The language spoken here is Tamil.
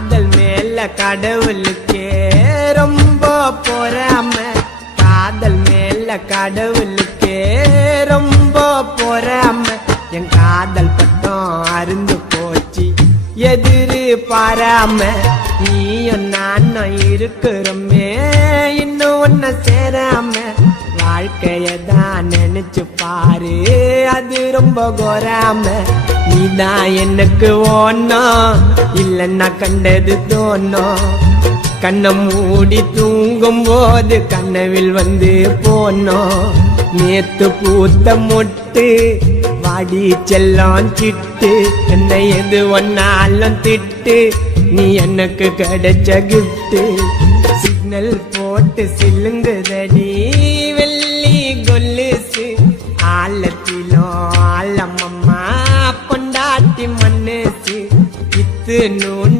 காதல் மேல கடவுளுக்கே ரொம்ப பொறாம, காதல் மேல கடவுளுக்கே ரொம்ப பொறாம. என் காதல் பட்டம் அருந்து போச்சு எதிரு பாராம. நீயும் நானும் இருக்கிறோமே இன்னும் ஒன்ன சேராம. வாழ்க்கையதான் நினைச்சு பாரு அது ரொம்ப கோராம. நீதான் எனக்கு ஓணும் இல்லன்னா கண்டது தோணும். கண்ணை மூடி தூங்கும் போது கனவில் வந்து போனோம். நேத்து பூத்த மொட்டு வாடி செல்லம் சிட்டு. என்னை எது ஒன்னாலும் திட்டு நீ எனக்கு கிடைச்ச கிஃப்ட். சிக்னல் போட்டு சில்லுங்குதடி வெள்ளி கொல்லுசு. ஆழத்திலும் ஆழமம்மா பொண்டாட்டி மண்ணுசு. இத்து நூண்டு